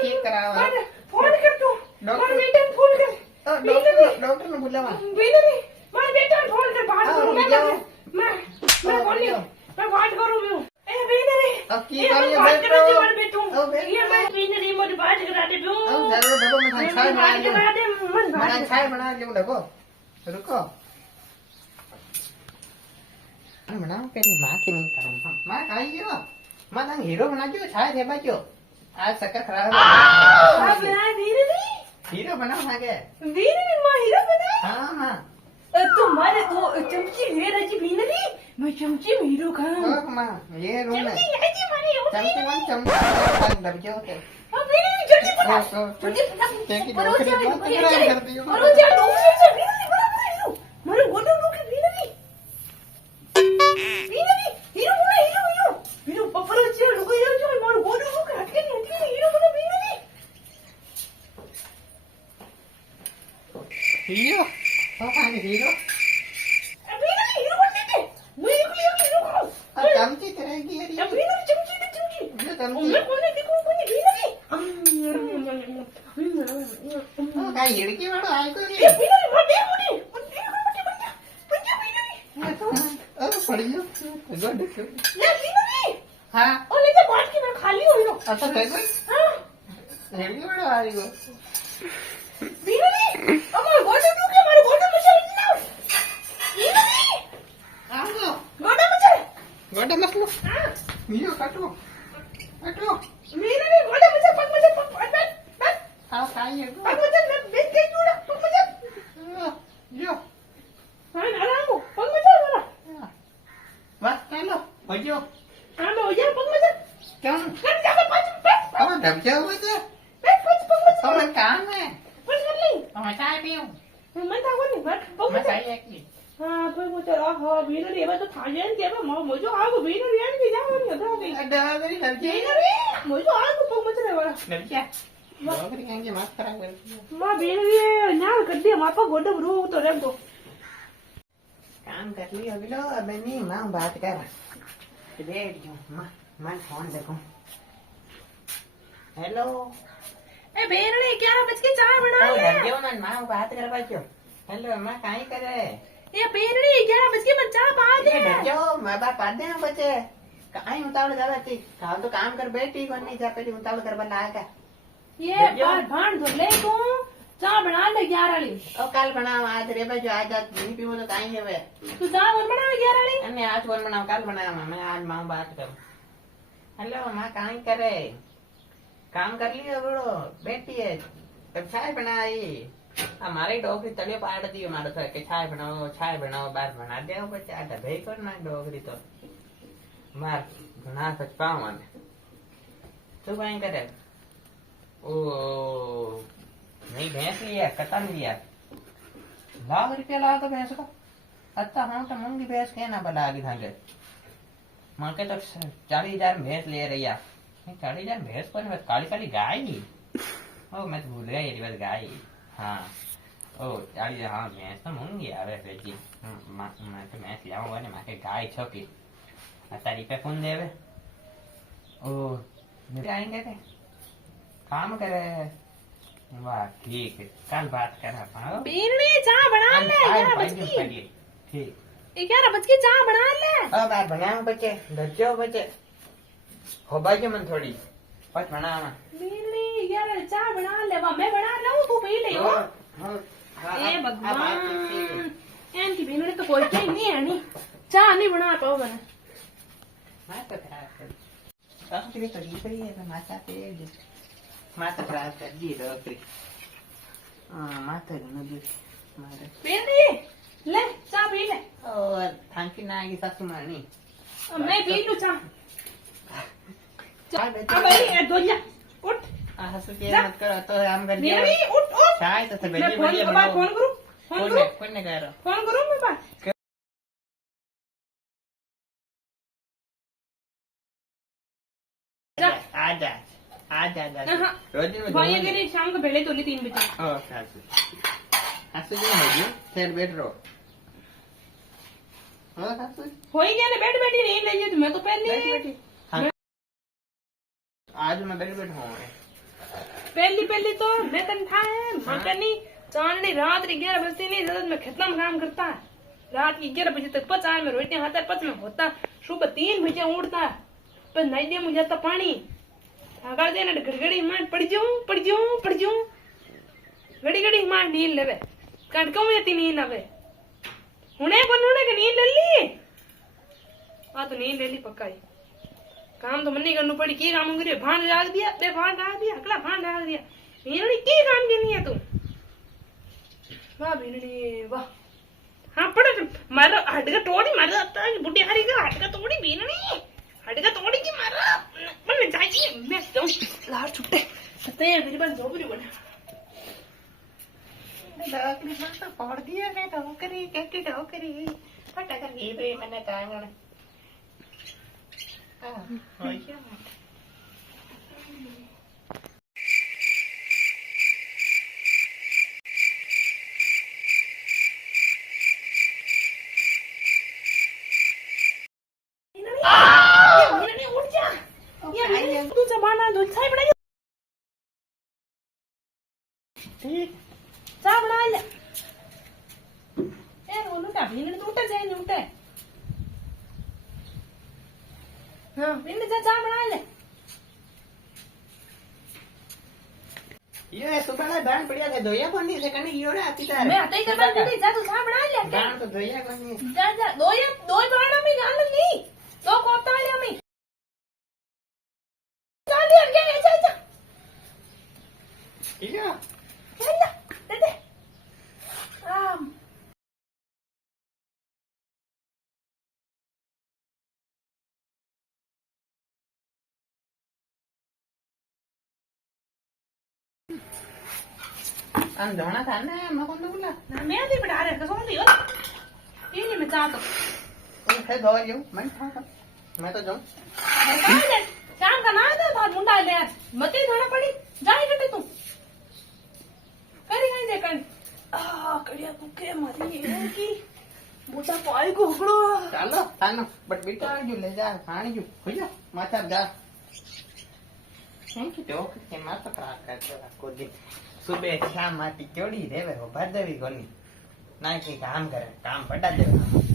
ठीक करावा फोन कर तू मारे बेटे ने फोन कर डॉक्टर ने बुलावा मारे बेटा ने फोन कर बात करूं मैं बोली मैं बात करूं मैं ए बेटे रे अब की करिए बेटो मारे बेटो ये मैं बेटे मोरी बात करा दे दो अब जरूर डबो में छाय बना दे मन छाय बना दे डबो रुको बनाओ तेरी मां की नहीं करूं मां खाई गयो मां तंग हीरो बना जो छाय दे बाजो आज शक्कर खराब है हीरो बनाओ आगे मां हीरो बना हां हां तुम्हारे तो चमची ले रही बीनरी मैं चमची में हीरो का मां ये रूम है चमची वन चमची दब जाओ के अब बीनरी जल्दी बना जल्दी बना और जा डॉक्टर से बीनरी बना मारो गोडो रोके बीनरी हीरो बना हीरो पपरो से रुको यो जो मारो गोडो रोके हटके नहीं हीरो बना बीनरी हीरो पापा ने हीरो बीनरी हीरो बनने दे मैं हीरो करो अब चमची करेगी यार अब बीनरी चमची ये मैं चमची कोने देखो कोने बीनरी का हिड़की वाला आए को ये बीनरी मोटे पड़ियो गुड ये बीनरी हां और ले जा बात की मैं खाली हो लो अच्छा देखो हां हिड़की वाला आएगो बीनरी अब गोडो के मारो गोडो मचा ना बीनरी आगो गोडो मचा गोडा मसलो हां यो काटो बीनरी गोडो मचा पग बस हां खाइए पग मचा बेच के जुड़ा पग मचा यो हां आराम पग मचा वाला बस चलो बजो हां मैं हो जा पग मचा क्यों कर जा पांच अब दब जाओ बजे पग मचा अब काम है पग कर ले अब चाय पियो मैं था कोनी पग मैं मचा चाय की हां पग मचा हां बीनरी अब तो थायन के बा मजो आगो बीनरी यान के जावनी होता गई डगरी लड़की बीनरी मजो आगो पग मचा वाला लड़किया डगरी कहेंगे माफ करा कर मां बीनरी ना कर दे मापा गोडो रो तो रे दो काम कर लियो बिलो अब नहीं मां बात कर बैठ जाओ मैं फोन देखूं हेलो ए बीनरी 11 बज के चाय बना ले दब मन मां बात कर बाजो हेलो मां काई करे ए बीनरी 11 बज के मैं चाय पा दे दब जाओ मैं बात पा दे बच्चे काई उतावड़ जावे थी काम तो काम कर बैठी कोई नहीं जा पहले उतावड़ कर बना आएगा ये बार भांड धो ले तू चाय बना ले 11 ली ओ कल बनाओ आज रे बजो आज नहीं पीवो तो काई है वे तू चाय और बना 11 ली अन्य आज कौन बनाओ कल बनाओ मैं आज मां बात करूं हेलो मां काई करे काम कर लियो बड़ो बैठी है तब चाय बनाई हमारे डोगरी तलियो पाड़ दी हमारे सर के चाय बनाओ बार बना दे बच्चे आधा भाई कर ना डोगरी तो मार बना सच पाऊं मैं तू काई करे ओ नहीं भैंस लिया कतन लिया ₹1,00,000 ला तो भैंस को अच्छा हाँ तो मूंगी भैंस के ना बड़ा आगे भागे मां के तो 40,000 भैंस ले रही है 40,000 भैंस पर बस काली काली गाय ही ओ मैं तो भूल गया ये बस गाय हाँ ओ 40,000 हाँ भैंस तो मूंगी आवे बेची मैं तो भैंस लाऊंगा ना मां के गाय छोकी अतारी पे कौन देवे ओ आएंगे थे काम करे वाह ठीक है कल बात करा पाओ बीनरी चाय बना ले 11 बज की ठीक 11 बज के चाय बना ले अब बात बनाओ बच्चे धज्जो बच्चे हो बाजू मन थोड़ी पच बनावा बीनरी 11 चाय बना ले मैं बना लूं तू पी ले हो ए भगवान एन की बीनरी तो कोई के नहीं है नी चाय नहीं बना पाओ मैंने मैं तो खराब कर डॉक्टरी तो दी करी है माता पे माता खराब कर दी डॉक्टरी माता ने दी मारे बीनरी ले चाय पी ले और थांकी ना आएगी सासू मानी मैं पी लूं चाय चाय अब भाई दो जा उठ આ હસુ કે મત કરો તો આમ કરી મેરી ઉઠ ઉઠ ચાય તો मैं બેટી फोन બેટી बाबा फोन करूं કોને કરો फोन करूं मैं बात આજા हाँ। રોજ भाई अगर ये शाम को पहले तो 3 बजे ઓ સાસુ હસુ જે હોય શેર બેઠો હો સાસુ हो ही गया ना बैठ बैठी नहीं ले तो मैं तो पहले आज मैं बैठ बैठा हूँ पहली तो मैं तन था माकनी चांदनी रात 11 बजती नहीं जरूरत में कितना काम करता है रात की 11 बजे तक पच आए में रोटियां खाता पच में होता सुबह 3 बजे उठता पर नहीं दे मुझे जाता पानी अगर देना घड़ी मार पड़ जाऊं घड़ी मार नींद लेवे कणकों में ती नींद आवे हुने बनने के नींद ले ली आ तो नींद ले ली पक्का ही काम तो मन नहीं करना पड़ी की काम करियो भांड डाल दिया अगला भांड डाल दिया भीनड़ी की काम करनी है तू वाह भीनड़ी वाह हाँ पड़ मारो हटका तोड़ी मारो बुढ़ी हरी का हटका तोड़ी भीनड़ी हटका तोड़ी की मारो मन चाहिए मैं तो लार छुट्टे सते हैं मेरे पास जोबरी बना डॉक्टरी मत तो पड़ दिया रे डॉक्टरी कैकी डॉक्टरी फटा कर गई रे मैंने कांगण हां हो गया तू जमाना दूध चाय बनाई ठीक चाय बना ले ए वो लूटा भीड़ लूटे जाए लूटे हाँ भीड़ जा चाय बना ले ये सुबह ना दान बढ़िया थे दोया कोनी से कने योड़ा आती तार मैं आते ही कर बंदी जा तू चाय बना ले दान तो दोया कोनी जा दो बार में गाल नहीं दो कोफ्ता ले में चाल यार क्या जा या चल दे आम अन दोना था ना मैं कौन बोला ना मैं भी बड़ा रहा कसम से ये नहीं मैं चाहता तुम खे दो जाओ मैं तो जाऊं शाम का ना था बहुत मुंडा ले मत ही धोना पड़ी जाए कटे तू करी नहीं देखन आ कड़िया तू के मरी है की मोटा पाई को हकड़ो ચાલો તાનો બટ બેટા જો લે જા પાણી જો हो जा माथा जा थैंक यू तो के माथा प्राक करते को दिन सुबह शाम माटी जोड़ी देवे हो भरदेवी कोनी ना कि काम करे काम पटा देवे